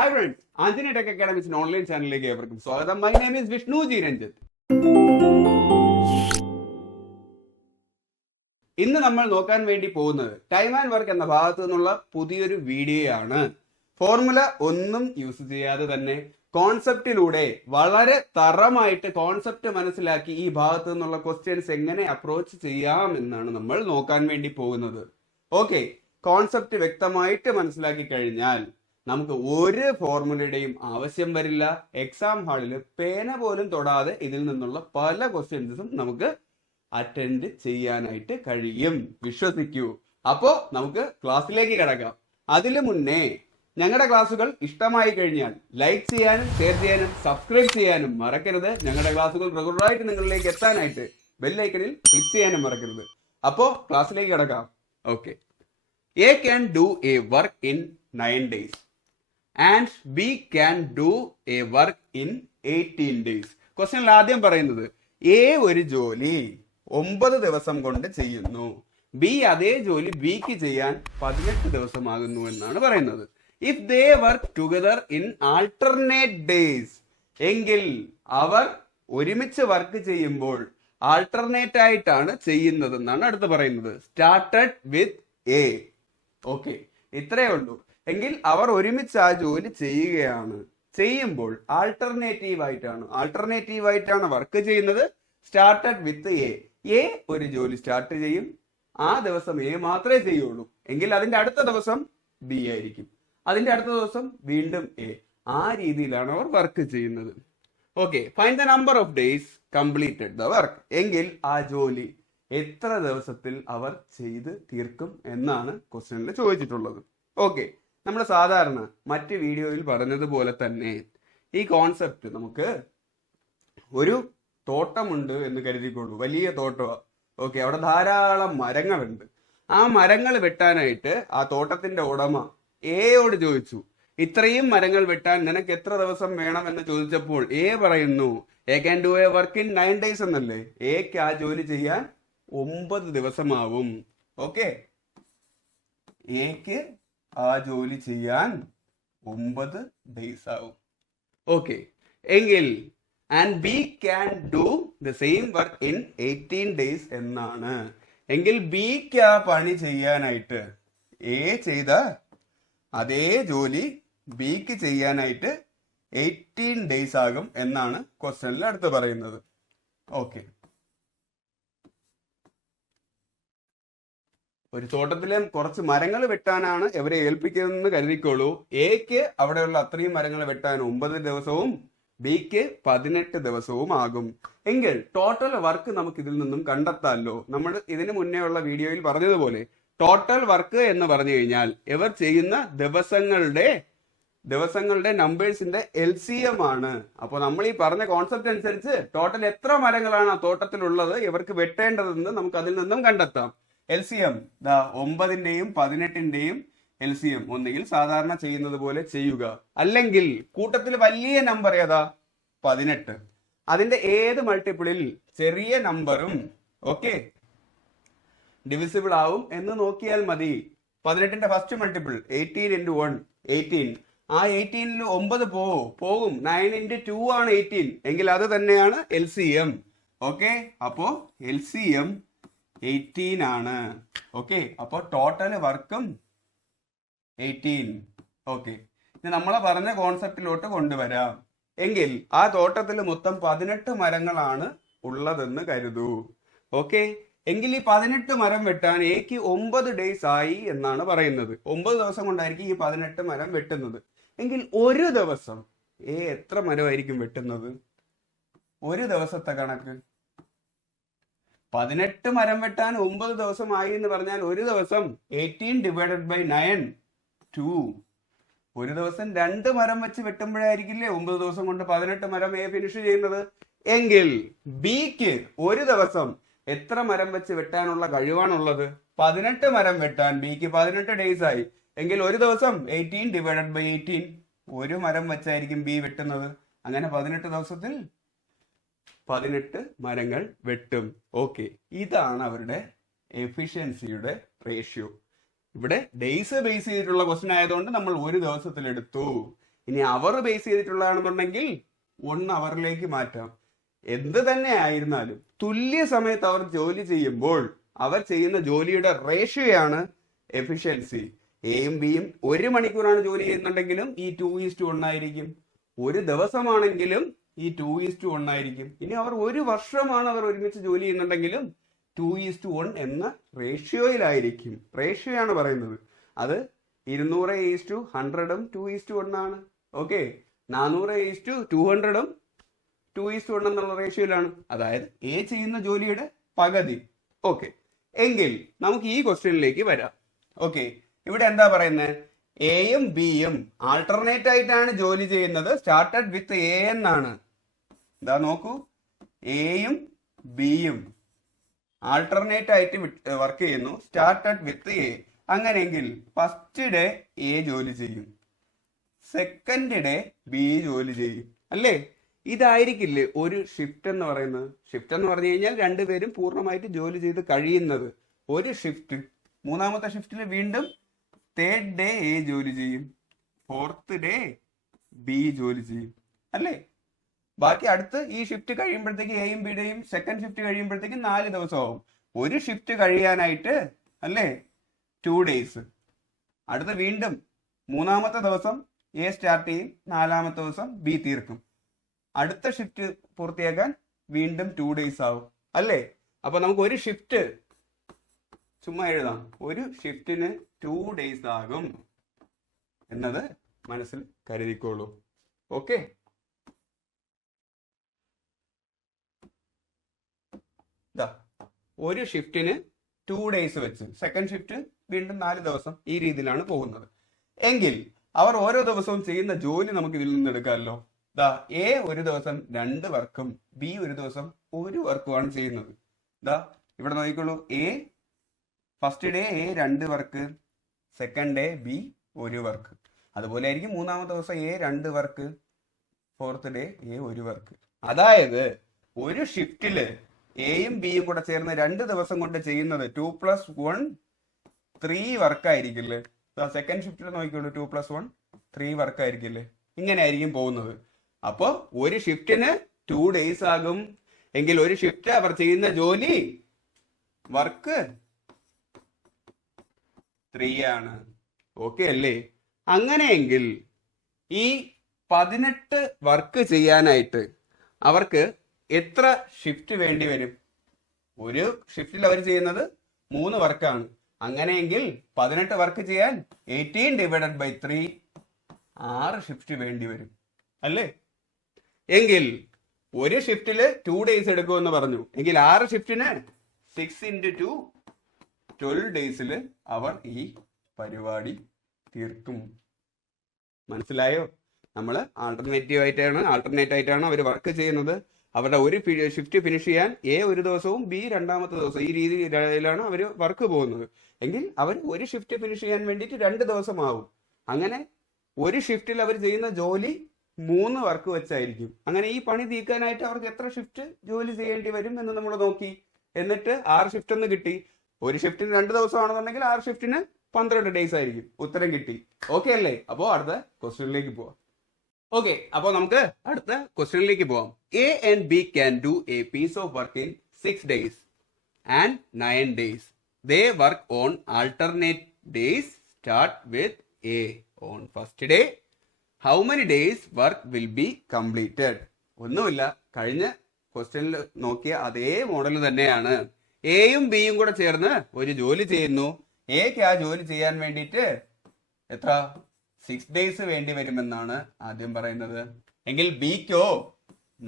Hi friends, Anjani Tech Academy's online ചാനലിലേക്ക് ഏവർക്കും സ്വാഗതം. My name is Vishnu G Ranjith. ഇന്ന് നമ്മൾ നോക്കാൻ വേണ്ടി പോകുന്നത് ടൈം ആൻഡ് വർക്ക് എന്ന ഭാഗത്തു നിന്നുള്ള പുതിയൊരു വീഡിയോ ആണ്. ഫോർമുല ഒന്നും യൂസ് ചെയ്യാതെ തന്നെ കോൺസെപ്റ്റിലൂടെ വളരെ തറമായിട്ട് കോൺസെപ്റ്റ് മനസ്സിലാക്കി ഈ ഭാഗത്തു നിന്നുള്ള ക്വസ്റ്റ്യൻസ് എങ്ങനെ അപ്രോച്ച് ചെയ്യാം എന്നാണ് നമ്മൾ നോക്കാൻ വേണ്ടി പോകുന്നത്. ഓക്കെ, കോൺസെപ്റ്റ് വ്യക്തമായിട്ട് മനസ്സിലാക്കി കഴിഞ്ഞാൽ നമുക്ക് ഒരു ഫോർമുലയുടെയും ആവശ്യം വരില്ല. എക്സാം ഹാളിൽ പേന പോലും തൊടാതെ ഇതിൽ നിന്നുള്ള പല ക്വസ്റ്റ്യൻസും നമുക്ക് അറ്റൻഡ് ചെയ്യാനായിട്ട് കഴിയും. വിശ്വസിക്കൂ. അപ്പോ നമുക്ക് ക്ലാസ്സിലേക്ക് കിടക്കാം. അതിനു മുന്നേ ഞങ്ങളുടെ ക്ലാസ്സുകൾ ഇഷ്ടമായി കഴിഞ്ഞാൽ ലൈക്ക് ചെയ്യാനും ഷെയർ ചെയ്യാനും സബ്സ്ക്രൈബ് ചെയ്യാനും മറക്കരുത്. ഞങ്ങളുടെ ക്ലാസ്സുകൾ റെഗുലറായിട്ട് നിങ്ങളിലേക്ക് എത്താനായിട്ട് ബെല്ലൈക്കണിൽ ക്ലിക്ക് ചെയ്യാനും മറക്കരുത്. അപ്പോ ക്ലാസ്സിലേക്ക് കിടക്കാം. Okay, A can do A work in 9 days and B can do A work in 18 days. ക്വസ്റ്റ്യനിൽ ആദ്യം പറയുന്നത് എ ഒരു ജോലി 9 ദിവസം കൊണ്ട് ചെയ്യുന്നു, ബി അതേ ജോലി ബിക്ക് ചെയ്യാൻ 18 ദിവസമാകുന്നു എന്നാണ് പറയുന്നത്. If they work together in alternate days, എങ്കിൽ അവർ ഒരുമിച്ച് വർക്ക് ചെയ്യുമ്പോൾ ആൾട്ടർനേറ്റ് ആയിട്ടാണ് ചെയ്യുന്നത് എന്നാണ് അടുത്ത് പറയുന്നത്. Started with A. ഓക്കെ, ഇത്രയേ ഉള്ളൂ. എങ്കിൽ അവർ ഒരുമിച്ച് ആ ജോലി ചെയ്യുമ്പോൾ ആൾട്ടർനേറ്റീവ് ആയിട്ടാണ് വർക്ക് ചെയ്യുന്നത്. Started with A. എ ഒരു ജോലി സ്റ്റാർട്ട് ചെയ്യും, ആ ദിവസം എ മാത്രമേ ചെയ്യുള്ളൂ. എങ്കിൽ അതിന്റെ അടുത്ത ദിവസം ബി ആയിരിക്കും, അതിന്റെ അടുത്ത ദിവസം വീണ്ടും എ. ആ രീതിയിലാണ് അവർ വർക്ക് ചെയ്യുന്നത്. Okay, find the number of days completed the work. എങ്കിൽ ആ ജോലി എത്ര ദിവസത്തിൽ അവർ ചെയ്ത് തീർക്കും എന്നാണ് ക്വസ്റ്റ്യനിൽ ചോദിച്ചിട്ടുള്ളത്. ഓക്കെ, നമ്മൾ സാധാരണ മറ്റ് വീഡിയോയിൽ പറഞ്ഞതുപോലെ തന്നെ ഈ കോൺസെപ്റ്റ് നമുക്ക് ഒരു തോട്ടമുണ്ട് എന്ന് കരുതിക്കൊള്ളൂ. വലിയ തോട്ടമാണ്. ഓക്കെ, അവിടെ ധാരാളം മരങ്ങളുണ്ട്. ആ മരങ്ങൾ വെട്ടാനായിട്ട് ആ തോട്ടത്തിന്റെ ഉടമ എയോട് ചോദിച്ചു, ഇത്രയും മരങ്ങൾ വെട്ടാൻ നിനക്ക് എത്ര ദിവസം വേണം എന്ന് ചോദിച്ചപ്പോൾ എ പറയുന്നു, A can do A work in 9 days എന്നല്ലേ. എക്ക് ആ ജോലി ചെയ്യാൻ 9 ദിവസമാവും. ഓക്കെ, എക്ക് ആ ജോലി ചെയ്യാൻ 9 days ആവും. ഓക്കെ, എങ്കിൽ and B can do the same work in 18 days എന്നാണ്. എങ്കിൽ ബിക്ക് ആ പണി ചെയ്യാനായിട്ട് എ ചെയ്ത അതേ ജോലി ബിക്ക് ചെയ്യാനായിട്ട് 18 days ആകും എന്നാണ് ക്വസ്റ്റ്യനിൽ അടുത്ത് പറയുന്നത്. ഓക്കെ, ഒരു തോട്ടത്തിലെ കുറച്ച് മരങ്ങൾ വെട്ടാനാണ് ഇവരെ ഏൽപ്പിക്കുന്നതെന്ന് കരുതിക്കോളൂ. എക്ക് അവിടെയുള്ള അത്രയും മരങ്ങൾ വെട്ടാൻ 9 ദിവസവും ബിക്ക് 18 ദിവസവും ആകും. എങ്കിൽ ടോട്ടൽ വർക്ക് നമുക്ക് ഇതിൽ നിന്നും കണ്ടെത്താമല്ലോ. നമ്മൾ ഇതിനു മുന്നേ ഉള്ള വീഡിയോയിൽ പറഞ്ഞതുപോലെ ടോട്ടൽ വർക്ക് എന്ന് പറഞ്ഞു കഴിഞ്ഞാൽ ഇവർ ചെയ്യുന്ന ദിവസങ്ങളുടെ നമ്പേഴ്സിന്റെ LCM ആണ്. അപ്പോൾ നമ്മൾ ഈ പറഞ്ഞ കോൺസെപ്റ്റ് അനുസരിച്ച് ടോട്ടൽ എത്ര മരങ്ങളാണ് ആ തോട്ടത്തിലുള്ളത് ഇവർക്ക് വെട്ടേണ്ടതെന്ന് നമുക്ക് അതിൽ നിന്നും കണ്ടെത്താം. LCM 9ന്റെയും 18ന്റെയും LCM ഒന്നുകിൽ സാധാരണ ചെയ്യുന്നത് പോലെ ചെയ്യുക, അല്ലെങ്കിൽ കൂട്ടത്തിൽ വലിയ നമ്പർ ഏതാ 18, അതിന്റെ ഏത് മൾട്ടിപ്പിളിൽ ചെറിയ നമ്പറും ഓക്കെ ഡിവിസിബിൾ ആവും എന്ന് നോക്കിയാൽ മതി. 18ന്റെ ഫസ്റ്റ് മൾട്ടിപ്പിൾ 18 into 1 18. ആ 18ൽ 9 പോകും. 9 into 2 ആണ് 18. എങ്കിൽ അത് തന്നെയാണ് LCM. ഓക്കെ, അപ്പോ LCM 18 ആണ്. ഓക്കെ, അപ്പോ ടോട്ടൽ വർക്കും 18. ഓക്കെ, ഇനി നമ്മളെ പറഞ്ഞ കോൺസെപ്റ്റിലോട്ട് കൊണ്ടുവരാം. എങ്കിൽ ആ തോട്ടത്തിൽ മൊത്തം 18 മരങ്ങളാണ് ഉള്ളതെന്ന് കരുതൂ. ഓക്കെ, എങ്കിൽ ഈ 18 മരം വെട്ടാൻ എക്ക് 9 days ആയി എന്നാണ് പറയുന്നത്. 9 ദിവസം കൊണ്ടായിരിക്കും ഈ 18 മരം വെട്ടുന്നത്. എങ്കിൽ ഒരു ദിവസം എത്ര മരമായിരിക്കും വെട്ടുന്നത്? ഒരു ദിവസത്തെ കണക്ക് 18 മരം വെട്ടാൻ 9 ദിവസം ആയി എന്ന് പറഞ്ഞാൽ ഒരു ദിവസം 18 divided by 9 2. ഒരു ദിവസം 2 മരം വെച്ച് വെട്ടുമ്പോഴായിരിക്കില്ലേ 9 ദിവസം കൊണ്ട് 18 മരം ഫിനിഷ് ചെയ്യുന്നത്. എങ്കിൽ ബിക്ക് ഒരു ദിവസം എത്ര മരം വെച്ച് വെട്ടാനുള്ള കഴിവാണുള്ളത്? 18 മരം വെട്ടാൻ ബിക്ക് 18 days ആയി. എങ്കിൽ ഒരു ദിവസം 18 divided by 18 ഒരു മരം വെച്ചായിരിക്കും ബി വെട്ടുന്നത്. അങ്ങനെ 18 ദിവസത്തിൽ 18 മരങ്ങൾ വെട്ടും. ഓക്കെ, ഇതാണ് അവരുടെ എഫിഷ്യൻസിയുടെ റേഷ്യോ. ഇവിടെ ഡേയ്സ് ബേസ് ചെയ്തിട്ടുള്ള ക്വസ്റ്റ്യൻ ആയതുകൊണ്ട് നമ്മൾ ഒരു ദിവസത്തിൽ എടുത്തു. ഇനി അവർ ബേസ് ചെയ്തിട്ടുള്ളതാണെന്നുണ്ടെങ്കിൽ 1 അവറിലേക്ക് മാറ്റാം. എന്ത് തന്നെ ആയിരുന്നാലും തുല്യ സമയത്ത് അവർ ജോലി ചെയ്യുമ്പോൾ അവർ ചെയ്യുന്ന ജോലിയുടെ റേഷ്യോയാണ് എഫിഷ്യൻസി. എയും ബിയും 1 മണിക്കൂറാണ് ജോലി ചെയ്യുന്നുണ്ടെങ്കിലും ഈ 2:1 ആയിരിക്കും. ഒരു ദിവസമാണെങ്കിലും ഈ 2:1 ആയിരിക്കും. ഇനി അവർ 1 വർഷമാണ് അവർ ഒരുമിച്ച് ജോലി ചെയ്യുന്നുണ്ടെങ്കിലും 2:1 എന്ന റേഷ്യോയിലായിരിക്കും. റേഷ്യോ ആണ് പറയുന്നത്. അത് 200:100 2:1 ആണ്. ഓക്കെ, 400:200 2:1 എന്നുള്ള റേഷ്യോയിലാണ്. അതായത് എ ചെയ്യുന്ന ജോലിയുടെ പകുതി. ഓക്കെ, എങ്കിൽ നമുക്ക് ഈ ക്വസ്റ്റ്യനിലേക്ക് വരാം. ഓക്കെ, ഇവിടെ എന്താ പറയുന്നത്? എയും ബിയും ആൾട്ടർനേറ്റ് ആയിട്ടാണ് ജോലി ചെയ്യുന്നത്. സ്റ്റാർട്ടഡ് വിത്ത് എ എന്നാണ്. എന്താ നോക്കൂ, എയും ബിയും ആൾട്ടർനേറ്റ് ആയിട്ട് വർക്ക് ചെയ്യുന്നു. Started with A. അങ്ങനെയെങ്കിൽ ഫസ്റ്റ് ഡേ എ ജോലി ചെയ്യും, സെക്കൻഡ് ഡേ ബി ജോലി ചെയ്യും, അല്ലേ? ഇതായിരിക്കില്ലേ ഒരു ഷിഫ്റ്റ് എന്ന് പറയുന്നത്? ഷിഫ്റ്റ് എന്ന് പറഞ്ഞു കഴിഞ്ഞാൽ രണ്ടുപേരും പൂർണ്ണമായിട്ട് ജോലി ചെയ്ത് കഴിയുന്നത്. ഒരു ഷിഫ്റ്റ്, മൂന്നാമത്തെ ഷിഫ്റ്റിൽ വീണ്ടും തേർഡ് ഡേ എ ജോലി ചെയ്യും, ഫോർത്ത് ഡേ ബി ജോലി ചെയ്യും, അല്ലേ? ബാക്കി അടുത്ത് ഈ ഷിഫ്റ്റ് കഴിയുമ്പോഴത്തേക്ക് എയും ബിയുടെയും സെക്കൻഡ് ഷിഫ്റ്റ് കഴിയുമ്പോഴത്തേക്ക് 4 ദിവസമാവും. ഒരു ഷിഫ്റ്റ് കഴിയാനായിട്ട്, അല്ലേ, 2 ഡേയ്സ്. അടുത്ത് വീണ്ടും 3-ാമത്തെ ദിവസം എ സ്റ്റാർട്ട് ചെയ്യും, 4-ാമത്തെ ദിവസം ബി തീർക്കും. അടുത്ത ഷിഫ്റ്റ് പൂർത്തിയാക്കാൻ വീണ്ടും 2 ഡേയ്സ് ആവും, അല്ലേ? അപ്പൊ നമുക്ക് ഒരു ഷിഫ്റ്റ് ചുമ്മാ എഴുതാം, ഒരു ഷിഫ്റ്റിന് 2 ഡേയ്സ് ആകും എന്നത് മനസ്സിൽ കരുതിക്കോളൂ. ഓക്കെ, ഒരു ഷിഫ്റ്റിന് 2 ഡേയ്സ് വെച്ച് സെക്കൻഡ് ഷിഫ്റ്റ് വീണ്ടും 4 ദിവസം, ഈ രീതിയിലാണ് പോകുന്നത്. എങ്കിൽ അവർ ഓരോ ദിവസവും ചെയ്യുന്ന ജോലി നമുക്ക് ഇതിൽ നിന്ന് എടുക്കാമല്ലോ. എ ഒരു ദിവസം 2 വർക്കും ബി ഒരു ദിവസം 1 വർക്കുമാണ് ചെയ്യുന്നത്. ഇവിടെ നോക്കിക്കോളൂ, A first day A 2 work, second day B 1 work. അതുപോലെ ആയിരിക്കും 3-ാമത്തെ ദിവസം A 2 work, fourth day A 1 work. അതായത് ഒരു ഷിഫ്റ്റില് എയും ബിയും കൂടെ ചേർന്ന് 2 ദിവസം കൊണ്ട് ചെയ്യുന്നത് 2+1 3 വർക്ക് ആയിരിക്കില്ലേ? സെക്കൻഡ് ഷിഫ്റ്റിൽ നോക്കിക്കോളൂ, 2+1 3 വർക്ക് ആയിരിക്കില്ലേ? ഇങ്ങനെ ആയിരിക്കും പോകുന്നത്. അപ്പോ ഒരു ഷിഫ്റ്റിന് 2 ഡേയ്സ് ആകും. എങ്കിൽ ഒരു ഷിഫ്റ്റ് അവർ ചെയ്യുന്ന ജോലി വർക്ക് 3 ആണ്. ഓക്കെ അല്ലേ? അങ്ങനെയെങ്കിൽ ഈ 18 വർക്ക് ചെയ്യാനായിട്ട് അവർക്ക് എത്ര ഷിഫ്റ്റ് വേണ്ടി വരും? ഒരു ഷിഫ്റ്റിൽ അവർ ചെയ്യുന്നത് 3 വർക്കാണ്. അങ്ങനെയെങ്കിൽ 18 വർക്ക് ചെയ്യാൻ 18/3 6 ഷിഫ്റ്റ് വേണ്ടി വരും, അല്ലേ? എങ്കിൽ ഒരു ഷിഫ്റ്റില് 2 ഡേയ്സ് എടുക്കുമെന്ന് പറഞ്ഞു. എങ്കിൽ 6 ഷിഫ്റ്റിന് 6 × 2 12 ഡേയ്സിൽ അവർ ഈ പരിപാടി തീർക്കും. മനസ്സിലായോ? നമ്മൾ ആൾട്ടർനേറ്റ് ആയിട്ടാണ് അവർ വർക്ക് ചെയ്യുന്നത്. അവരുടെ ഒരു ഷിഫ്റ്റ് ഫിനിഷ് ചെയ്യാൻ എ ഒരു ദിവസവും ബി 2-ാമത്തെ ദിവസം, ഈ രീതിയിലാണ് അവർ വർക്ക് പോകുന്നത്. എങ്കിൽ അവർ ഒരു ഷിഫ്റ്റ് ഫിനിഷ് ചെയ്യാൻ വേണ്ടിയിട്ട് 2 ദിവസമാവും. അങ്ങനെ ഒരു ഷിഫ്റ്റിൽ അവർ ചെയ്യുന്ന ജോലി 3 വർക്ക് വെച്ചായിരിക്കും. അങ്ങനെ ഈ പണി തീർക്കാനായിട്ട് അവർക്ക് എത്ര ഷിഫ്റ്റ് ജോലി ചെയ്യേണ്ടി വരും എന്ന് നമ്മൾ നോക്കി. എന്നിട്ട് 6 ഷിഫ്റ്റ് എന്ന് കിട്ടി. ഒരു ഷിഫ്റ്റിന് 2 ദിവസമാണെന്നുണ്ടെങ്കിൽ 6 ഷിഫ്റ്റിന് 12 ഡേയ്സ് ആയിരിക്കും. ഉത്തരം കിട്ടി. ഓക്കെ അല്ലേ? അപ്പോൾ അടുത്ത ക്വസ്റ്റ്യനിലേക്ക് പോവാം. ഓക്കെ, അപ്പോൾ നമുക്ക് അടുത്ത ക്വസ്റ്റ്യനിലേക്ക് പോവാം. A and B can do a piece of work in 6 days and 9 days. They work on alternate days. Start with A on first day. How many days work will be completed? ഒന്നുമില്ല, കഴിഞ്ഞ ക്വസ്റ്റ്യനിൽ നോക്കിയ അതേ model തന്നെയാണ്. എയും ബിയും കൂടെ ചേർന്ന് ഒരു ജോലി ചെയ്യുന്നു. എക്ക് ആ ജോലി ചെയ്യാൻ വേണ്ടിയിട്ട് എത്ര 6 ഡേയ്സ് വേണ്ടി വരുമെന്നാണ് ആദ്യം പറയുന്നത്. എങ്കിൽ ബിക്കോ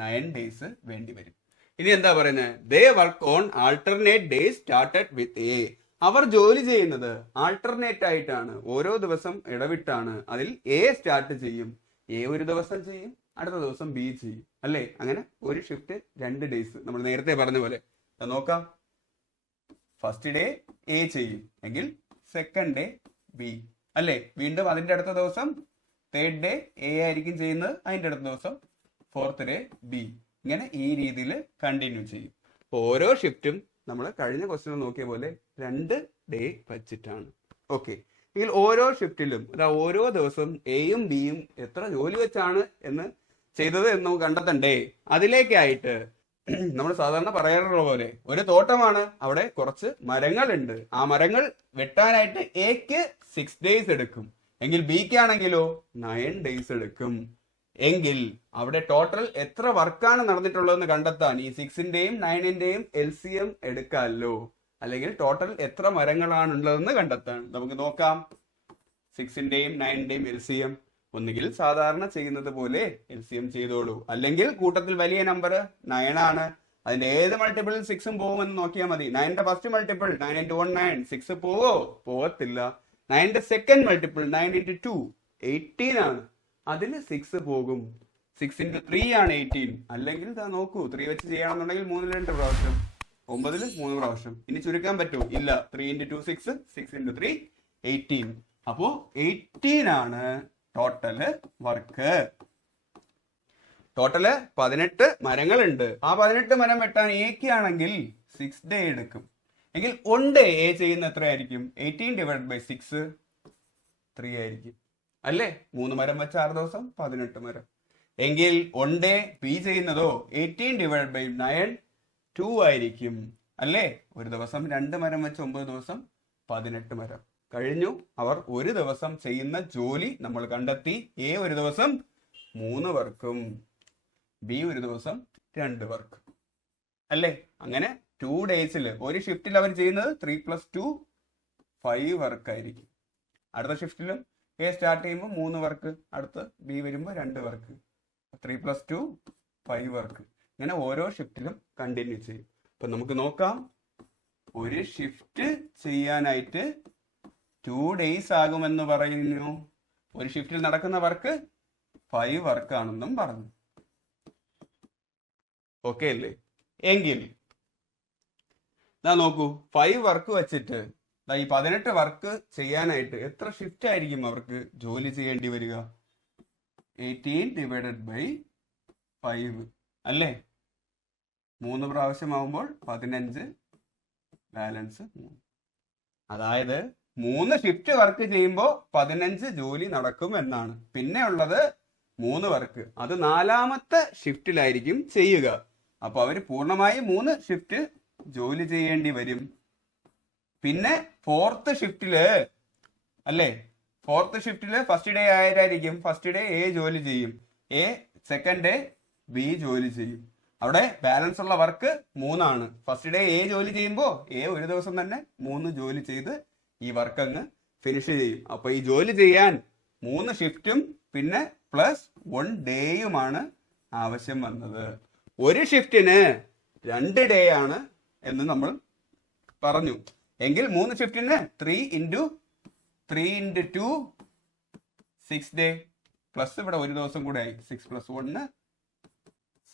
9 ഡേയ്സ് വേണ്ടി വരും. ഇനി എന്താ പറയുന്നത്? They work on alternate days started with A. അവർ ജോലി ചെയ്യുന്നത് ആൾട്ടർനേറ്റ് ആയിട്ടാണ്, ഓരോ ദിവസം ഇടവിട്ടാണ്. അതിൽ എ സ്റ്റാർട്ട് ചെയ്യും, എ ഒരു ദിവസം ചെയ്യും, അടുത്ത ദിവസം ബി ചെയ്യും, അല്ലേ? അങ്ങനെ ഒരു ഷിഫ്റ്റ് 2 ഡേയ്സ്. നമ്മൾ നേരത്തെ പറഞ്ഞ പോലെ നോക്കാം. ഫസ്റ്റ് ഡേ എ ചെയ്യും, എങ്കിൽ സെക്കൻഡ് ഡേ ബി, അല്ലേ? വീണ്ടും അതിന്റെ അടുത്ത ദിവസം തേർഡ് ഡേ എ ആയിരിക്കും ചെയ്യുന്നത്, അതിന്റെ അടുത്ത ദിവസം ഫോർത്ത് ഡേ ബി. ഇങ്ങനെ ഈ രീതിയിൽ കണ്ടിന്യൂ ചെയ്യും. ഓരോ ഷിഫ്റ്റും നമ്മൾ കഴിഞ്ഞ ക്വസ്റ്റ്യൻ നോക്കിയ പോലെ 2 ഡേ വച്ചിട്ടാണ്. ഓക്കെ, എങ്കിൽ ഓരോ ഷിഫ്റ്റിലും ഓരോ ദിവസം എയും ബിയും എത്ര ജോലി വെച്ചാണ് എന്ന് ചെയ്തത് എന്ന് നമുക്ക് കണ്ടെത്തണ്ടേ. അതിലേക്കായിട്ട് നമ്മൾ സാധാരണ പറയാറുള്ള പോലെ ഒരു തോട്ടമാണ്, അവിടെ കുറച്ച് മരങ്ങളുണ്ട്. ആ മരങ്ങൾ വെട്ടാനായിട്ട് എക്ക് 6 days എടുക്കും. എങ്കിൽ ബിക്ക് ആണെങ്കിലോ 9 days എടുക്കും. എങ്കിൽ അവിടെ ടോട്ടൽ എത്ര വർക്കാണ് നടന്നിട്ടുള്ളതെന്ന് കണ്ടെത്താൻ ഈ 6ന്റെയും 9ന്റെയും LCM എടുക്കാമല്ലോ. അല്ലെങ്കിൽ ടോട്ടൽ എത്ര മരങ്ങളാണ് ഉള്ളതെന്ന് കണ്ടെത്താൻ നമുക്ക് നോക്കാം. 6ന്റെയും 9ന്റെയും LCM ഒന്നുകിൽ സാധാരണ ചെയ്യുന്നത് പോലെ LCM ചെയ്തോളൂ, അല്ലെങ്കിൽ കൂട്ടത്തിൽ വലിയ നമ്പർ 9 ആണ്, അതിന്റെ ഏത് മൾട്ടിപ്പിൾ 6ഉം പോകുമെന്ന് നോക്കിയാൽ മതി. 9ന്റെ ഫസ്റ്റ് മൾട്ടിപ്പിൾ 9 into 1 9, 6 പോവോ? പോകത്തില്ല. 9ന്റെ സെക്കൻഡ് മൾട്ടിപ്പിൾ 9 into 2 18 ആണ്, അതിൽ 6 പോകും. 6 into 3 ആണ് 18. അല്ലെങ്കിൽ ഇതാ നോക്കൂ, 3 വെച്ച് ചെയ്യണമെന്നുണ്ടെങ്കിൽ 3 2 പ്രാവശ്യം, 9 3 പ്രാവശ്യം. ഇനി ചുരുക്കാൻ പറ്റുമോ? ഇല്ല. 3 into 2 6, 6 into 3 18. അപ്പോ 18 ആണ് ടോട്ടല് വർക്ക്. ടോട്ടല് 18 മരങ്ങളുണ്ട്. ആ 18 മരം വെട്ടാൻ എക്ക് ആണെങ്കിൽ 6 day എടുക്കും. എങ്കിൽ 1 day എ ചെയ്യുന്ന എത്രയായിരിക്കും? 18 divided by 6 3 ആയിരിക്കും അല്ലേ? 3 മരം വെച്ച 6 ദിവസം 18 മരം. എങ്കിൽ 1 day ബി ചെയ്യുന്നതോ 18 divided by 9 2 ആയിരിക്കും അല്ലേ? ഒരു ദിവസം 2 മരം വെച്ച് 9 ദിവസം 18 മരം കഴിഞ്ഞു. അവർ ഒരു ദിവസം ചെയ്യുന്ന ജോലി നമ്മൾ കണ്ടെത്തി. എ ഒരു ദിവസം 3 വർക്കും, ബി ഒരു ദിവസം 2 വർക്കും അല്ലേ? അങ്ങനെ 2 daysൽ ഒരു ഷിഫ്റ്റിൽ അവർ ചെയ്യുന്നത് 3 + 2 5 വർക്ക് ആയിരിക്കും. അടുത്ത ഷിഫ്റ്റിലും എ സ്റ്റാർട്ട് ചെയ്യുമ്പോൾ 3 വർക്ക്, അടുത്ത് ബി വരുമ്പോൾ 2 വർക്ക്, 3 + 2 5 വർക്ക്. ഇങ്ങനെ ഓരോ ഷിഫ്റ്റിലും കണ്ടിന്യൂ ചെയ്യും. അപ്പൊ നമുക്ക് നോക്കാം. ഒരു ഷിഫ്റ്റ് ചെയ്യാനായിട്ട് 2 days ആകുമെന്ന് പറയുന്നു. ഒരു ഷിഫ്റ്റിൽ നടക്കുന്ന വർക്ക് 5 വർക്ക് ആണെന്നും പറഞ്ഞു. ഓക്കെ അല്ലേ? എങ്കിൽ നോക്കൂ, 5 വർക്ക് വെച്ചിട്ട് ഈ 18 വർക്ക് ചെയ്യാനായിട്ട് എത്ര ഷിഫ്റ്റ് ആയിരിക്കും അവർക്ക് ജോലി ചെയ്യേണ്ടി വരിക? 18 divided by 5 അല്ലേ? 3 പ്രാവശ്യം ആവുമ്പോൾ 15, ബാലൻസ് 3. അതായത് 3 ഷിഫ്റ്റ് വർക്ക് ചെയ്യുമ്പോൾ 15 ജോലി നടക്കും എന്നാണ്. പിന്നെ ഉള്ളത് 3 വർക്ക്, അത് 4ാമത്തെ ഷിഫ്റ്റിലായിരിക്കും ചെയ്യുക. അപ്പൊ അവര് പൂർണ്ണമായി 3 ഷിഫ്റ്റ് ജോലി ചെയ്യേണ്ടി വരും. പിന്നെ 4th ഷിഫ്റ്റില് അല്ലേ? 4th ഷിഫ്റ്റില് ഫസ്റ്റ് ഡേ ആയിരിക്കും. ഫസ്റ്റ് ഡേ എ ജോലി ചെയ്യും, സെക്കൻഡ് ഡേ ബി ജോലി ചെയ്യും. അവിടെ ബാലൻസ് ഉള്ള വർക്ക് 3 ആണ്. ഫസ്റ്റ് ഡേ എ ജോലി ചെയ്യുമ്പോൾ എ ഒരു ദിവസം തന്നെ 3 ജോലി ചെയ്ത് ഈ വർക്ക് അങ്ങ് ഫിനിഷ് ചെയ്യും. അപ്പൊ ഈ ജോലി ചെയ്യാൻ 3 ഷിഫ്റ്റും പിന്നെ പ്ലസ് 1 ഡേയുമാണ് ആവശ്യം വന്നത്. ഒരു ഷിഫ്റ്റിന് 2 ഡേ ആണ് എന്ന് നമ്മൾ പറഞ്ഞു. എങ്കിൽ 3 ഷിഫ്റ്റിന് 3 into 2 6 ഡേ, പ്ലസ് ഇവിടെ ഒരു ദിവസം കൂടെ ആയി, 6 + 1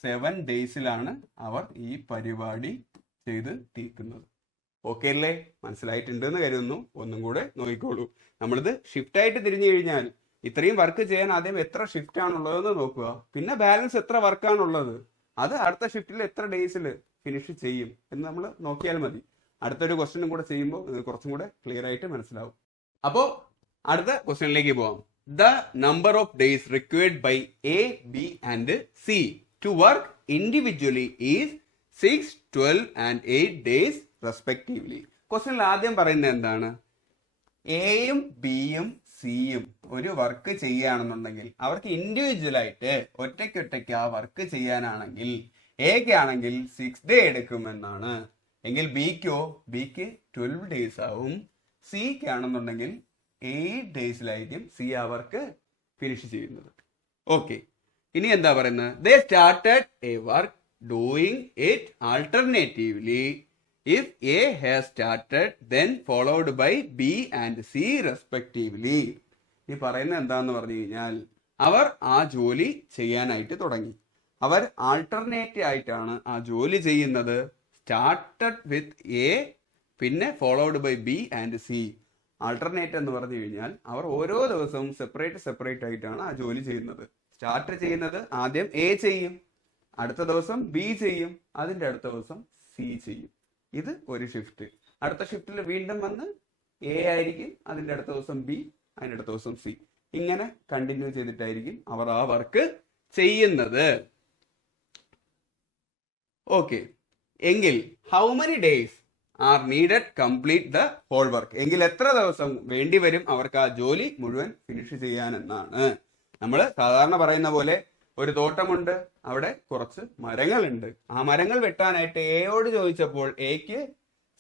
7 ഡേയ്സിലാണ് അവർ ഈ പരിപാടി ചെയ്ത് തീർക്കുന്നത്. ഓക്കെ അല്ലേ? മനസ്സിലായിട്ടുണ്ട് എന്ന് കരുതുന്നു. ഒന്നും കൂടെ നോക്കിക്കോളൂ. നമ്മളിത് ഷിഫ്റ്റ് ആയിട്ട് തിരിഞ്ഞു കഴിഞ്ഞാൽ ഇത്രയും വർക്ക് ചെയ്യാൻ ആദ്യം എത്ര ഷിഫ്റ്റ് ആണുള്ളതെന്ന് നോക്കുക. പിന്നെ ബാലൻസ് എത്ര വർക്കാണുള്ളത്, അത് അടുത്ത ഷിഫ്റ്റിൽ എത്ര ഡേയ്സിൽ ഫിനിഷ് ചെയ്യും എന്ന് നമ്മൾ നോക്കിയാൽ മതി. അടുത്തൊരു ക്വസ്റ്റ്യനും കൂടെ ചെയ്യുമ്പോൾ ഇത് കുറച്ചും കൂടെ ക്ലിയർ ആയിട്ട് മനസ്സിലാവും. അപ്പോൾ അടുത്ത ക്വസ്റ്റ്യനിലേക്ക് പോവാം. The number of days required by A, B and C to work individually is 6, 12 and 8 days respectively. ക്വസ്റ്റ്യനിൽ ആദ്യം പറയുന്നത് എന്താണ്? എയും ബിയും സിയും ഒരു വർക്ക് ചെയ്യുകയാണെന്നുണ്ടെങ്കിൽ അവർക്ക് ഇൻഡിവിജ്വൽ ആയിട്ട് ഒറ്റയ്ക്ക് ആ വർക്ക് ചെയ്യാനാണെങ്കിൽ എക്ക് ആണെങ്കിൽ 6 ഡേ എടുക്കുമെന്നാണ്. എങ്കിൽ ബിക്ക് 12 ഡേയ്സ് ആവും. സിക്ക് ആണെന്നുണ്ടെങ്കിൽ 8 ഡേയ്സിലായിരിക്കും സി ആ വർക്ക് ഫിനിഷ് ചെയ്യുന്നത്. ഓക്കെ, ഇനി എന്താ പറയുന്നത്? ദേ started A work doing it alternatively if A has started then followed by B and C respectively. ഈ പറയുന്നത് എന്താന്ന് പറഞ്ഞു കഴിഞ്ഞാൽ അവർ ആ ജോലി ചെയ്യാനായിട്ട് തുടങ്ങി. അവർ ആൾട്ടർനേറ്റ് ആയിട്ടാണ് ആ ജോലി ചെയ്യുന്നത്. സ്റ്റാർട്ടഡ് വിത്ത് എ, പിന്നെ followed by B and C. Alternate എന്ന് പറഞ്ഞു കഴിഞ്ഞാൽ അവർ ഓരോ ദിവസവും സെപ്പറേറ്റ് ആയിട്ടാണ് ആ ജോലി ചെയ്യുന്നത്. സ്റ്റാർട്ട് ചെയ്യുന്നത് ആദ്യം എ ചെയ്യും, അടുത്ത ദിവസം ബി ചെയ്യും, അതിന്റെ അടുത്ത ദിവസം സി ചെയ്യും. ഇത് ഒരു ഷിഫ്റ്റ്. അടുത്ത ഷിഫ്റ്റിൽ വീണ്ടും വന്ന് എ ആയിരിക്കും, അതിൻ്റെ അടുത്ത ദിവസം ബി, അതിൻ്റെ അടുത്ത ദിവസം സി. ഇങ്ങനെ കണ്ടിന്യൂ ചെയ്തിട്ടായിരിക്കും അവർ ആ വർക്ക് ചെയ്യുന്നത്. ഓക്കെ, എങ്കിൽ how many days are needed complete the whole work? എങ്കിൽ എത്ര ദിവസം വേണ്ടി വരും അവർക്ക് ആ ജോലി മുഴുവൻ ഫിനിഷ് ചെയ്യാൻ എന്നാണ്. നമ്മൾ സാധാരണ പറയുന്ന പോലെ ഒരു തോട്ടമുണ്ട്, അവിടെ കുറച്ച് മരങ്ങളുണ്ട്. ആ മരങ്ങൾ വെട്ടാനായിട്ട് എയോട് ചോദിച്ചപ്പോൾ എക്ക്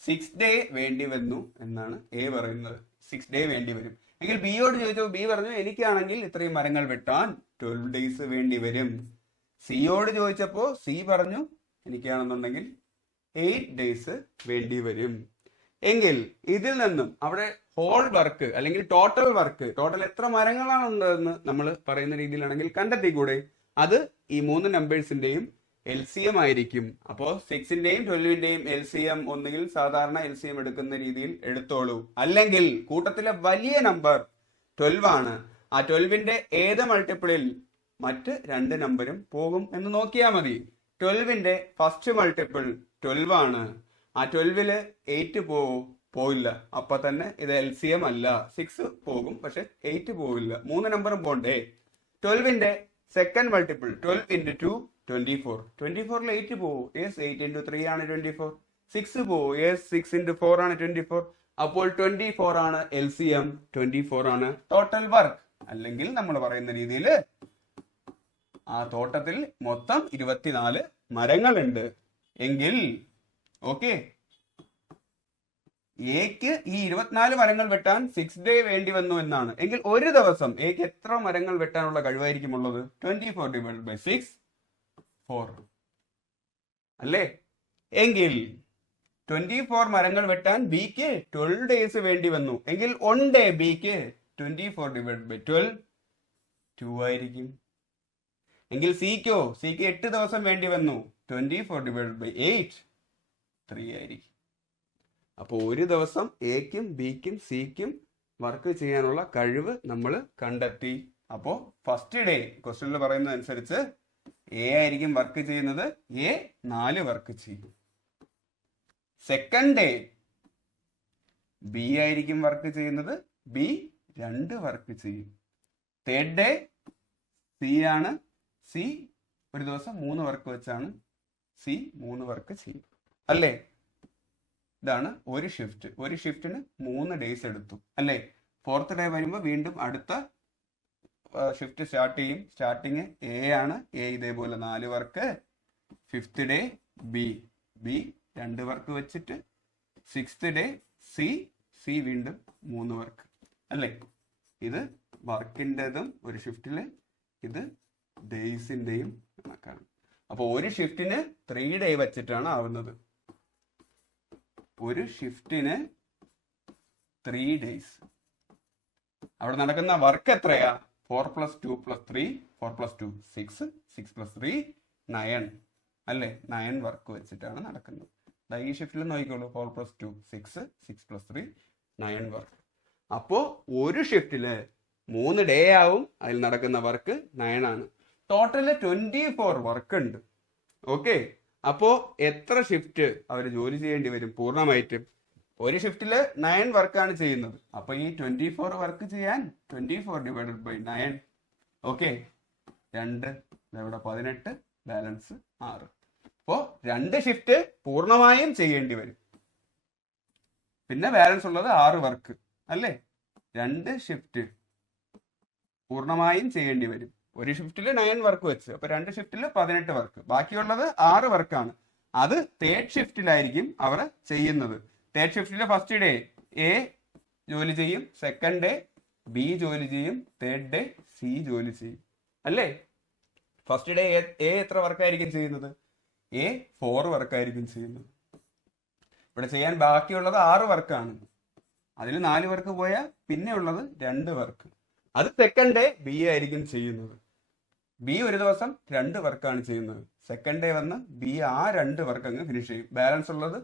6 ഡേ വേണ്ടി വന്നു എന്നാണ് എ പറയുന്നത്. 6 ഡേ വേണ്ടി വരും. എങ്കിൽ ബിയോട് ചോദിച്ചപ്പോൾ ബി പറഞ്ഞു എനിക്കാണെങ്കിൽ ഇത്രയും മരങ്ങൾ വെട്ടാൻ 12 ഡേയ്സ് വേണ്ടി വരും. സിയോട് ചോദിച്ചപ്പോൾ സി പറഞ്ഞു എനിക്കാണെന്നുണ്ടെങ്കിൽ 8 ഡേയ്സ് വേണ്ടി വരും. എങ്കിൽ ഇതിൽ നിന്നും അവിടെ ഹോൾ വർക്ക് അല്ലെങ്കിൽ ടോട്ടൽ വർക്ക്, ടോട്ടൽ എത്ര മരങ്ങളാണ് ഉള്ളതെന്ന് നമ്മൾ പറയുന്ന രീതിയിലാണെങ്കിൽ കണ്ടെത്തിക്കൂടെ? അത് ഈ 3 നമ്പേഴ്സിന്റെയും LCM ആയിരിക്കും. അപ്പോൾ 6ന്റെയും 12ന്റെയും LCM ഒന്നുകിൽ സാധാരണ LCM എടുക്കുന്ന രീതിയിൽ എടുത്തോളൂ, അല്ലെങ്കിൽ കൂട്ടത്തിലെ വലിയ നമ്പർ 12 ആണ്, ആ 12ന്റെ ഏത് മൾട്ടിപ്പിളിൽ മറ്റ് 2 നമ്പരും പോകും എന്ന് നോക്കിയാൽ മതി. 12ന്റെ ഫസ്റ്റ് മൾട്ടിപ്പിൾ 12 ആണ്. ആ 12ല് 8 പോയില്ല, അപ്പൊ തന്നെ ഇത് LCM അല്ല. 6 പോകും, പക്ഷെ 8 പോവില്ല. 3 നമ്പറും പോണ്ടേ. 12ന്റെ സെക്കൻഡ് മൾട്ടിപ്പിൾ 12 into 2 24. 24ൽ 8 പോവും. യെസ്, 8 into 3 ആണ് 24. 6 പോവും. യെസ്, 6 into 4 ആണ് 24. അപ്പോൾ 24 ആണ് LCM, 24 ആണ് ടോട്ടൽ വർക്ക്. അല്ലെങ്കിൽ നമ്മൾ പറയുന്ന രീതിയിൽ ആ തോട്ടത്തിൽ മൊത്തം 24 മരങ്ങളുണ്ട്. എങ്കിൽ ഓക്കെ, എക്ക് ഈ 24 മരങ്ങൾ വെട്ടാൻ 6 ഡേ വേണ്ടി വന്നു എന്നാണ്. എങ്കിൽ ഒരു ദിവസം എക്ക് എത്ര മരങ്ങൾ വെട്ടാനുള്ള കഴിവായിരിക്കും ഉള്ളത്? 24 divided by 6, 4 അല്ലേ? എങ്കിൽ 24 മരങ്ങൾ വെട്ടാൻ ബിക്ക് 12 ഡേയ്സ് വേണ്ടി വന്നു. എങ്കിൽ 1 ഡേ ബിക്ക് 24 divided by 12, 2 ആയിരിക്കും. എങ്കിൽ സിക്ക് 8 ദിവസം വേണ്ടി വന്നു. 24 divided by 8, 3 ആയിരിക്കും. അപ്പോൾ ഒരു ദിവസം എക്കും ബിക്കും സിക്കും വർക്ക് ചെയ്യാനുള്ള കഴിവ് നമ്മൾ കണ്ടെത്തി. അപ്പോൾ ഫസ്റ്റ് ഡേ ക്വസ്റ്റ്യനിൽ പറയുന്നത് അനുസരിച്ച് എ ആയിരിക്കും വർക്ക് ചെയ്യുന്നത്. എ 4 വർക്ക് ചെയ്യും. സെക്കൻഡ് ഡേ ബി ആയിരിക്കും വർക്ക് ചെയ്യുന്നത്. ബി 2 വർക്ക് ചെയ്യും. തേർഡ് ഡേ സി ആണ്. സി ഒരു ദിവസം 3 വർക്ക് വെച്ചാണ് സി 3 വർക്ക് ചെയ്യും, അല്ലേ? ഇതാണ് ഒരു ഷിഫ്റ്റ്. ഒരു ഷിഫ്റ്റിന് 3 ഡേയ്സ് എടുത്തു, അല്ലേ? 4th ഡേ വരുമ്പോൾ വീണ്ടും അടുത്ത ഷിഫ്റ്റ് സ്റ്റാർട്ട് ചെയ്യും. സ്റ്റാർട്ടിങ് എ ആണ്. എ ഇതേപോലെ 4 work. 5th day B 2 work വെച്ചിട്ട് 6th ഡേ സി വീണ്ടും 3 വർക്ക്, അല്ലേ? ഇത് വർക്കിൻ്റെതും ഒരു ഷിഫ്റ്റില്, ഇത് ഡേയ്സിൻ്റെയും കണക്കാണ്. അപ്പോൾ ഒരു ഷിഫ്റ്റിന് 3 ഡേ വെച്ചിട്ടാണ് ആവുന്നത്. ഒരു ഷിഫ്റ്റിന് 3 ഡേയ്സ്. അവിടെ നടക്കുന്ന വർക്ക് എത്രയാ? 4 + 2 + 3, 4 + 2 6, 6 + 3 9, അല്ലേ? 9 വർക്ക് വെച്ചിട്ടാണ് നടക്കുന്നത്. ഈ ഷിഫ്റ്റിൽ നോക്കിക്കോളൂ. 4 + 2 6, 6 + 3 9 വർക്ക്. അപ്പോൾ ഒരു ഷിഫ്റ്റില് 3 ഡേ ആവും. അതിൽ നടക്കുന്ന വർക്ക് 9 ആണ്. ടോട്ടല് 24 വർക്ക് ഉണ്ട്. ഓക്കെ, അപ്പോ എത്ര ഷിഫ്റ്റ് അവർ ജോലി ചെയ്യേണ്ടി വരും പൂർണ്ണമായിട്ടും? ഒരു ഷിഫ്റ്റില് 9 വർക്കാണ് ചെയ്യുന്നത്. അപ്പൊ ഈ 24 വർക്ക് ചെയ്യാൻ 24 divided by 9. ഓക്കെ, 2 ഇവിടെ 18, ബാലൻസ് 6. അപ്പോ 2 ഷിഫ്റ്റ് പൂർണ്ണമായും ചെയ്യേണ്ടി വരും. പിന്നെ ബാലൻസ് ഉള്ളത് 6 വർക്ക്, അല്ലേ? 2 ഷിഫ്റ്റ് പൂർണ്ണമായും ചെയ്യേണ്ടി വരും. ഒരു ഷിഫ്റ്റില് 9 വർക്ക് വെച്ച്, അപ്പൊ 2 ഷിഫ്റ്റില് 18 വർക്ക്. ബാക്കിയുള്ളത് 6 വർക്കാണ്. അത് തേർഡ് ഷിഫ്റ്റിലായിരിക്കും അവർ ചെയ്യുന്നത്. തേർഡ് ഷിഫ്റ്റിലെ ഫസ്റ്റ് ഡേ എ ജോലി ചെയ്യും, സെക്കൻഡ് ഡേ ബി ജോലി ചെയ്യും, തേർഡ് ഡേ സി ജോലി ചെയ്യും, അല്ലേ? ഫസ്റ്റ് ഡേ എ എത്ര വർക്കായിരിക്കും ചെയ്യുന്നത്? എ 4 വർക്കായിരിക്കും ചെയ്യുന്നത്. ഇവിടെ ചെയ്യാൻ ബാക്കിയുള്ളത് 6 വർക്കാണ്. അതിൽ 4 വർക്ക് പോയാൽ പിന്നെ ഉള്ളത് 2 വർക്ക്. അത് സെക്കൻഡ് ഡേ ബി ആയിരിക്കും ചെയ്യുന്നത്. ബി ഒരു ദിവസം 2 വർക്കാണ് ചെയ്യുന്നത്. സെക്കൻഡ് ഡേ വന്ന് ബി ആ 2 വർക്ക് അങ്ങ് ഫിനിഷ് ചെയ്യും. ബാലൻസ് ഉള്ളത്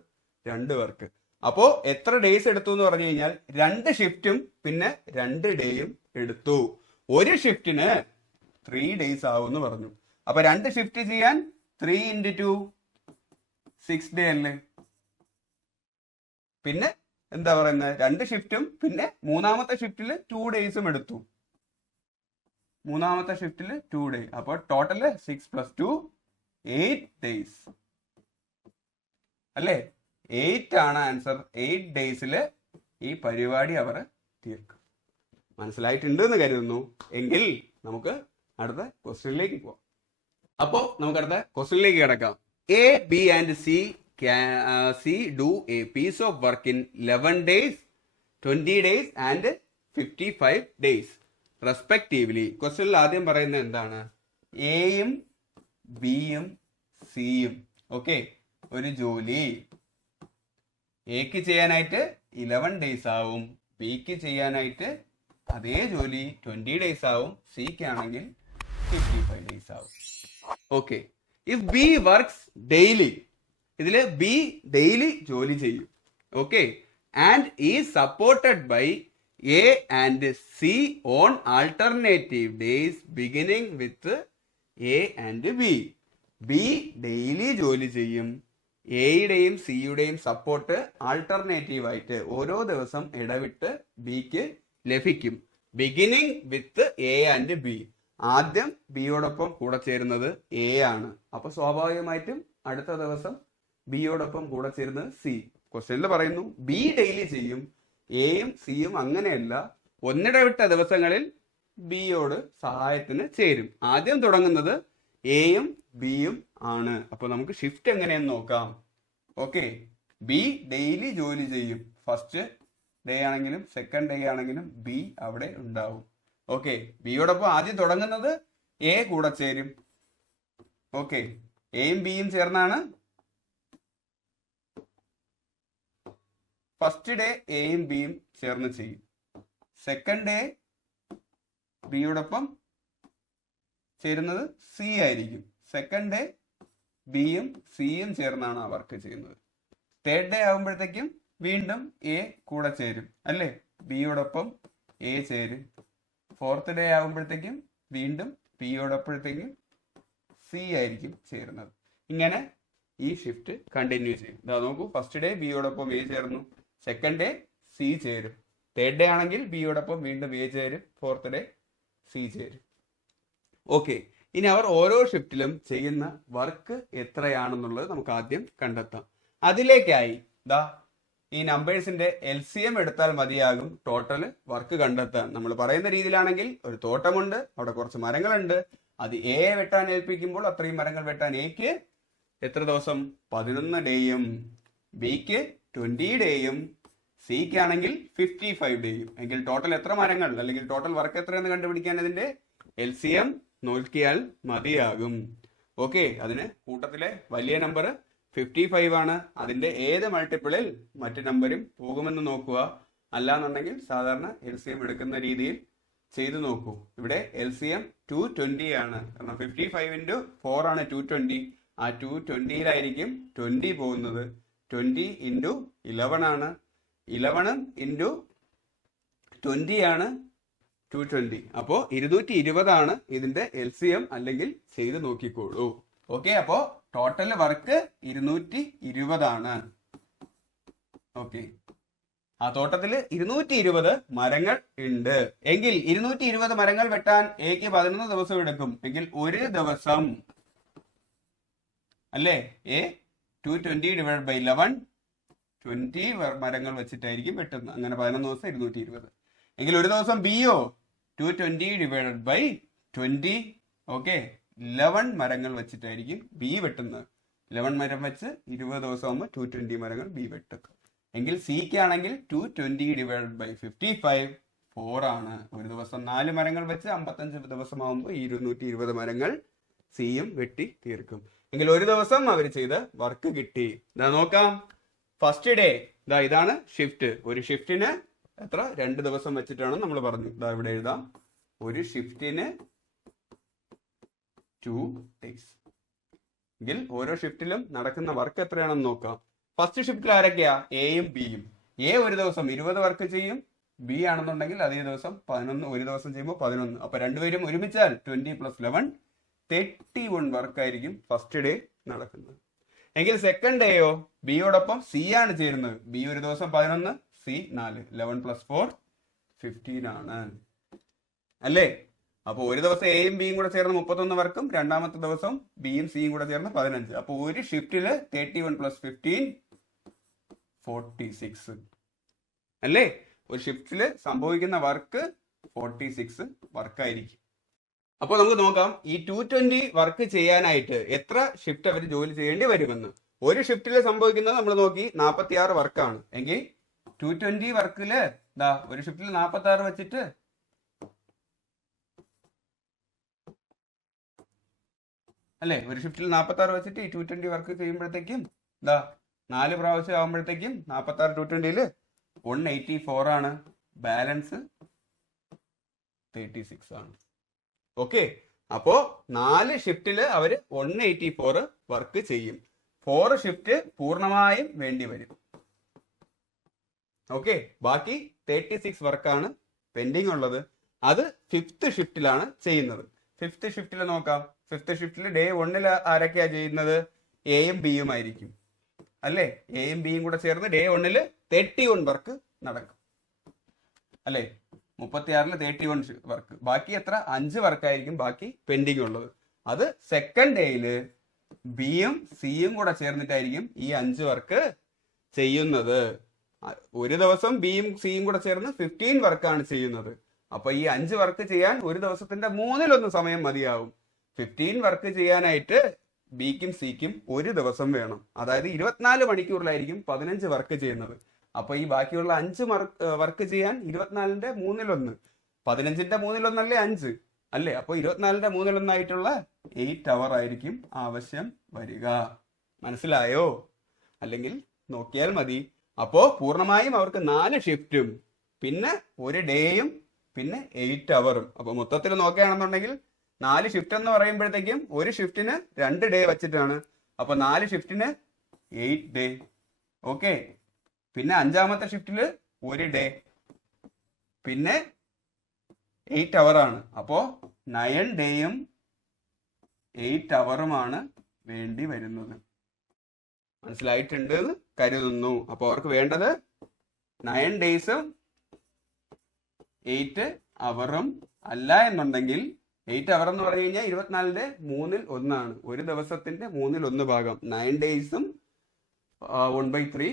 2 വർക്ക്. അപ്പോ എത്ര ഡേയ്സ് എടുത്തു എന്ന് പറഞ്ഞു കഴിഞ്ഞാൽ 2 ഷിഫ്റ്റും പിന്നെ 2 ഡേയും എടുത്തു. ഒരു ഷിഫ്റ്റിന് 3 ഡേയ്സ് ആവും എന്ന് പറഞ്ഞു. അപ്പൊ 2 ഷിഫ്റ്റ് ചെയ്യാൻ 3 into 2 6 ഡേ അല്ലേ? പിന്നെ എന്താ പറയുന്നത്, 2 ഷിഫ്റ്റും പിന്നെ മൂന്നാമത്തെ ഷിഫ്റ്റിൽ 2 ഡേയ്സും എടുത്തു. മൂന്നാമത്തെ ഷിഫ്റ്റിൽ 2 ഡേയ്സ്. അപ്പോൾ ടോട്ടല് 6 + 2 8 ഡേയ്സ് അല്ലേ? 8 ആണ് ആൻസർ. 8 ഡേയ്സിൽ ഈ പരിപാടി അവർ തീർക്കും. മനസ്സിലായിട്ടുണ്ട് എന്ന് കരുതുന്നു. എങ്കിൽ നമുക്ക് അടുത്ത ക്വസ്റ്റ്യനിലേക്ക് പോവാം. അപ്പോൾ നമുക്ക് അടുത്ത ക്വസ്റ്റ്യനിലേക്ക് കിടക്കാം. A, B and C do a piece of work in 11 days, 20 days and 55 days respectively. ക്വസ്റ്റ്യനിൽ ആദ്യം പറയുന്നത് എന്താണ്? എയും ബിയും സിയും ഓക്കെ ഒരു ജോലി എക്ക് ചെയ്യാനായിട്ട് 11 ഡേയ്സ് ആവും, ബിക്ക് ചെയ്യാനായിട്ട് അതേ ജോലി 20 ഡേയ്സ് ആവും, സിക്ക് ആണെങ്കിൽ 55 ഡേയ്സ് ആവും. Okay, if B works daily, ഇതില് ബി ഡെയിലി ജോലി ചെയ്യും. Okay, and is supported by A and C on alternative days beginning with A and B. B daily ജോലി ചെയ്യും, എയുടെയും സിയുടെയും സപ്പോർട്ട് ആൾട്ടർനേറ്റീവ് ആയിട്ട് ഓരോ ദിവസം ഇടവിട്ട് ബിക്ക് ലഭിക്കും. Beginning with A and B. ആദ്യം ബിയോടൊപ്പം കൂടെ ചേരുന്നത് എ ആണ്, അപ്പൊ സ്വാഭാവികമായിട്ടും അടുത്ത ദിവസം ബിയോടൊപ്പം കൂടെ ചേരുന്നത് സി. ക്വസ്റ്റ്യനിൽ പറയുന്നു ബി ഡെയിലി ചെയ്യും, എയും സിയും അങ്ങനെയല്ല, ഒന്നിടവിട്ട ദിവസങ്ങളിൽ ബിയോട് സഹായത്തിന് ചേരും. ആദ്യം തുടങ്ങുന്നത് എയും ബിയും ആണ്. അപ്പൊ നമുക്ക് ഷിഫ്റ്റ് എങ്ങനെയെന്ന് നോക്കാം. ഓക്കെ, ബി ഡെയിലി ജോലി ചെയ്യും. ഫസ്റ്റ് ഡേ ആണെങ്കിലും സെക്കൻഡ് ഡേ ആണെങ്കിലും ബി അവിടെ ഉണ്ടാവും. ഓക്കെ, ബിയോടൊപ്പം ആദ്യം തുടങ്ങുന്നത് എ കൂടെ ചേരും. ഓക്കെ, എയും ബിയും ചേർന്നാണ് ഫസ്റ്റ് ഡേ എയും ബിയും ചേർന്ന് ചെയ്യും. സെക്കൻഡ് ഡേ ബിയോടൊപ്പം ചേരുന്നത് സി ആയിരിക്കും. സെക്കൻഡ് ഡേ ബിയും സിയും ചേർന്നാണ് ആ വർക്ക് ചെയ്യുന്നത്. തേർഡ് ഡേ ആകുമ്പോഴത്തേക്കും വീണ്ടും എ കൂടെ ചേരും അല്ലേ, ബിയോടൊപ്പം എ ചേരും. ഫോർത്ത് ഡേ ആകുമ്പോഴത്തേക്കും വീണ്ടും ബിയോടൊപ്പത്തേക്കും സി ആയിരിക്കും ചേരുന്നത്. ഇങ്ങനെ ഈ ഷിഫ്റ്റ് കണ്ടിന്യൂ ചെയ്യും. ഇതാ നോക്കൂ, ഫസ്റ്റ് ഡേ ബിയോടൊപ്പം എ ചേർന്നു, സെക്കൻഡ് ഡേ സി ചേരും, തേർഡ് ഡേ ആണെങ്കിൽ ബിയോടൊപ്പം വീണ്ടും എ ചേരും, ഫോർത്ത് ഡേ സി ചേരും. ഓക്കെ, ഇനി അവർ ഓരോ ഷിഫ്റ്റിലും ചെയ്യുന്ന വർക്ക് എത്രയാണെന്നുള്ളത് നമുക്ക് ആദ്യം കണ്ടെത്താം. അതിലേക്കായി ദാ ഈ നമ്പേഴ്സിന്റെ LCM എടുത്താൽ മതിയാകും ടോട്ടൽ വർക്ക് കണ്ടെത്താൻ. നമ്മൾ പറയുന്ന രീതിയിലാണെങ്കിൽ ഒരു തോട്ടമുണ്ട്, അവിടെ കുറച്ച് മരങ്ങളുണ്ട്, അത് എ വെട്ടാൻ ഏൽപ്പിക്കുമ്പോൾ അത്രയും മരങ്ങൾ വെട്ടാൻ എക്ക് എത്ര ദിവസം? 11 ഡേയും, ബിക്ക് 20 ഡേയും, സിക്ക് ആണെങ്കിൽ 55 ഡേയും. എങ്കിൽ ടോട്ടൽ എത്ര മരങ്ങൾ അല്ലെങ്കിൽ ടോട്ടൽ വർക്ക് എത്രയെന്ന് കണ്ടുപിടിക്കാൻ ഇതിന്റെ LCM നോക്കിയാൽ മതിയാകും. ഓക്കെ, അതിന് കൂട്ടത്തിലെ വലിയ നമ്പർ 55 ആണ്. അതിന്റെ ഏത് മൾട്ടിപ്പിളിൽ മറ്റു നമ്പരും പോകുമെന്ന് നോക്കുക. അല്ലാന്നുണ്ടെങ്കിൽ സാധാരണ LCM എടുക്കുന്ന രീതിയിൽ ചെയ്തു നോക്കൂ. ഇവിടെ LCM 220 ആണ്, കാരണം 55 × 4 ആണ് 220. ആ 220-യിലായിരിക്കും 20 പോകുന്നത്. 20 × 11 ആണ്, 11 × 20 ആണ് 220. അപ്പോ 220 ആണ് ഇതിന്റെ LCM, അല്ലെങ്കിൽ ചെയ്ത് നോക്കിക്കോളൂ. ഓക്കെ, അപ്പോ ടോട്ടൽ വർക്ക് 220 ആണ്. ഓക്കെ, ആ തോട്ടത്തില് 220 മരങ്ങൾ ഉണ്ട്. എങ്കിൽ 220 മരങ്ങൾ വെട്ടാൻ എക്ക് 11 ദിവസം എടുക്കും. എങ്കിൽ ഒരു ദിവസം അല്ലേ എ 220 / 11 20 മരങ്ങൾ വെച്ചിട്ടായിരിക്കും വെട്ടുന്നത്. അങ്ങനെ 11 ദിവസം 220. എങ്കിൽ ഒരു ദിവസം ബിയോ 220 / 20 ഓക്കെ 11 മരങ്ങൾ വെച്ചിട്ടായിരിക്കും ബി വെട്ടുന്നത്. 11 മരം വെച്ച് 20 ദിവസം ആകുമ്പോൾ 220 മരങ്ങൾ ബി വെട്ടും. എങ്കിൽ സിക്ക് ആണെങ്കിൽ 220 / 55 4 ആണ്. ഒരു ദിവസം 4 മരങ്ങൾ വെച്ച് 55 ദിവസമാകുമ്പോൾ 220 മരങ്ങൾ സിയും വെട്ടി തീർക്കും. എങ്കിൽ ഒരു ദിവസം അവർ ചെയ്ത് വർക്ക് കിട്ടി. ഇതാ നോക്കാം, ഫസ്റ്റ് ഡേ ഇതാണ് ഷിഫ്റ്റ്. ഒരു ഷിഫ്റ്റിന് എത്ര? 2 ദിവസം വെച്ചിട്ടാണ് നമ്മൾ പറഞ്ഞു. ഇതാ ഇവിടെ എഴുതാം, ഒരു ഷിഫ്റ്റിന് 2 days. എങ്കിൽ ഓരോ ഷിഫ്റ്റിലും നടക്കുന്ന വർക്ക് എത്രയാണെന്ന് നോക്കാം. ഫസ്റ്റ് ഷിഫ്റ്റിൽ ആരൊക്കെയാ? എയും ബിയും. എ ഒരു ദിവസം 20 വർക്ക് ചെയ്യും, ബി ആണെന്നുണ്ടെങ്കിൽ അതേ ദിവസം 11, ഒരു ദിവസം ചെയ്യുമ്പോൾ 11. അപ്പൊ രണ്ടുപേരും ഒരുമിച്ചാൽ 20 + 11 31 വർക്ക് ആയിരിക്കും ഫസ്റ്റ് ഡേ നടക്കുന്നത്. എങ്കിൽ സെക്കൻഡ് ഡേയോ ബിയോടൊപ്പം സി ആണ് ചേരുന്നത്. ബി ഒരു ദിവസം 11, സി 4. 11 + 4 15 ആണ് അല്ലേ? അപ്പൊ ഒരു ദിവസം എയും ബിയും കൂടെ ചേർന്ന് 31 വർക്കും, രണ്ടാമത്തെ ദിവസം ബിയും സിയും കൂടെ ചേർന്ന് 15. അപ്പൊ ഒരു ഷിഫ്റ്റില് 31 + 15 46 അല്ലേ? ഒരു ഷിഫ്റ്റില് സംഭവിക്കുന്ന വർക്ക് 46 വർക്കായിരിക്കും. അപ്പോൾ നമുക്ക് നോക്കാം ഈ 220 വർക്ക് ചെയ്യാനായിട്ട് എത്ര ഷിഫ്റ്റ് അവർ ജോലി ചെയ്യേണ്ടി വരുമെന്ന്. ഒരു ഷിഫ്റ്റിൽ സംഭവിക്കുന്നത് നമ്മൾ നോക്കി 46 വർക്കാണ് എങ്കിൽ 220 വർക്കില് ഒരു ഷിഫ്റ്റിൽ 46 വെച്ചിട്ട് അല്ലേ? ഒരു ഷിഫ്റ്റിൽ 46 വെച്ചിട്ട് ഈ 220 വർക്ക് ചെയ്യുമ്പോഴത്തേക്കും 4 പ്രാവശ്യം ആകുമ്പോഴത്തേക്കും 46 220 184 ആണ്. ബാലൻസ് 36 ആണ്. ഓക്കെ, അപ്പോ 4 ഷിഫ്റ്റില് അവര് 184 വർക്ക് ചെയ്യും. 4 ഷിഫ്റ്റ് പൂർണ്ണമായും വേണ്ടി വരും. ഓക്കെ, ബാക്കി 36 വർക്കാണ് പെൻഡിങ് ഉള്ളത്. അത് 5th ഷിഫ്റ്റിലാണ് ചെയ്യുന്നത്. 5th ഷിഫ്റ്റിൽ നോക്കാം. 5th ഷിഫ്റ്റിൽ ഡേ 1 ആരൊക്കെയാ ചെയ്യുന്നത്? എയും ബിയും ആയിരിക്കും അല്ലേ? എയും ബിയും കൂടെ ചേർന്ന് ഡേ 1 31 വർക്ക് നടക്കും അല്ലേ? 36 31 വർക്ക്. ബാക്കി എത്ര? 5 വർക്കായിരിക്കും ബാക്കി പെൻഡിങ് ഉള്ളത്. അത് സെക്കൻഡ് ഡേയില് ബിയും സിയും കൂടെ ചേർന്നിട്ടായിരിക്കും ഈ 5 വർക്ക് ചെയ്യുന്നത്. ഒരു ദിവസം ബിയും സിയും കൂടെ ചേർന്ന് 15 വർക്കാണ് ചെയ്യുന്നത്. അപ്പൊ ഈ 5 വർക്ക് ചെയ്യാൻ ഒരു ദിവസത്തിന്റെ 1/3 സമയം മതിയാവും. 15 വർക്ക് ചെയ്യാനായിട്ട് ബിക്കും സിക്കും ഒരു ദിവസം വേണം. അതായത് 24 മണിക്കൂറിലായിരിക്കും 15 വർക്ക് ചെയ്യുന്നത്. അപ്പൊ ഈ ബാക്കിയുള്ള 5 വർക്ക് ചെയ്യാൻ 24ന്റെ 1/3, 15ന്റെ 1/3 അല്ലേ 5 അല്ലേ? അപ്പൊ 24ന്റെ 1/3 ആയിട്ടുള്ള 8 അവർ ആയിരിക്കും ആവശ്യം വരിക. മനസ്സിലായോ? അല്ലെങ്കിൽ നോക്കിയാൽ മതി. അപ്പോ പൂർണ്ണമായും അവർക്ക് 4 ഷിഫ്റ്റും പിന്നെ ഒരു ഡേയും പിന്നെ 8 അവറും. അപ്പൊ മൊത്തത്തിൽ നോക്കുകയാണെന്നുണ്ടെങ്കിൽ 4 ഷിഫ്റ്റ് എന്ന് പറയുമ്പോഴത്തേക്കും ഒരു ഷിഫ്റ്റിന് 2 ഡേ വെച്ചിട്ടാണ്. അപ്പൊ 4 ഷിഫ്റ്റിന് 8 ഡേ. ഓക്കെ, പിന്നെ 5ാമത്തെ ഷിഫ്റ്റില് ഒരു ഡേ പിന്നെ 8 അവർ ആണ്. അപ്പോ 9 ഡേയും 8 അവറുമാണ് വേണ്ടി വരുന്നത്. മനസ്സിലായിട്ടുണ്ട് എന്ന് കരുതുന്നു. അപ്പൊ അവർക്ക് വേണ്ടത് 9 ഡേയ്സും 8 അവറും അല്ല എന്നുണ്ടെങ്കിൽ 8 അവർ എന്ന് പറഞ്ഞു കഴിഞ്ഞാൽ 24ന്റെ 1/3 ഒരു ദിവസത്തിന്റെ 1/3 ഭാഗം. 9 ഡേയ്സും 1/3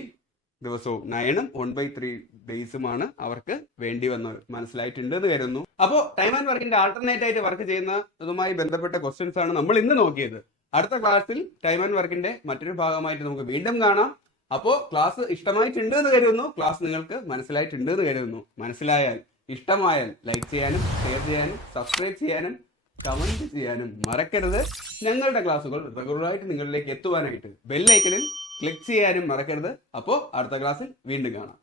ദിവസവും 9ഉം 1/3 ഡേയ്സുമാണ് അവർക്ക് വേണ്ടി വന്നത്. മനസ്സിലായിട്ടുണ്ട് എന്ന് കരുതുന്നു. അപ്പോൾ ടൈം ആൻഡ് വർക്കിന്റെ ആൾട്ടർനേറ്റ് ആയിട്ട് വർക്ക് ചെയ്യുന്നതുമായി ബന്ധപ്പെട്ട ക്വസ്റ്റ്യൻസ് ആണ് നമ്മൾ ഇന്ന് നോക്കിയത്. അടുത്ത ക്ലാസ്സിൽ ടൈം ആൻഡ് വർക്കിന്റെ മറ്റൊരു ഭാഗമായിട്ട് നമുക്ക് വീണ്ടും കാണാം. അപ്പോൾ ക്ലാസ് ഇഷ്ടമായിട്ടുണ്ട് എന്ന് കരുതുന്നു. ക്ലാസ് നിങ്ങൾക്ക് മനസ്സിലായിട്ടുണ്ട് എന്ന് കരുതുന്നു. മനസ്സിലായാൽ, ഇഷ്ടമായാൽ ലൈക്ക് ചെയ്യാനും ഷെയർ ചെയ്യാനും സബ്സ്ക്രൈബ് ചെയ്യാനും കമന്റ് ചെയ്യാനും മറക്കരുത്. ഞങ്ങളുടെ ക്ലാസ്സുകൾ റെഗുലറായിട്ട് നിങ്ങളിലേക്ക് എത്തുവാനായിട്ട് ബെല്ലൈക്കണിൽ ക്ലിക്ക് ചെയ്യാനും മറക്കരുത്. അപ്പോൾ അടുത്ത ക്ലാസ്സിൽ വീണ്ടും കാണാം.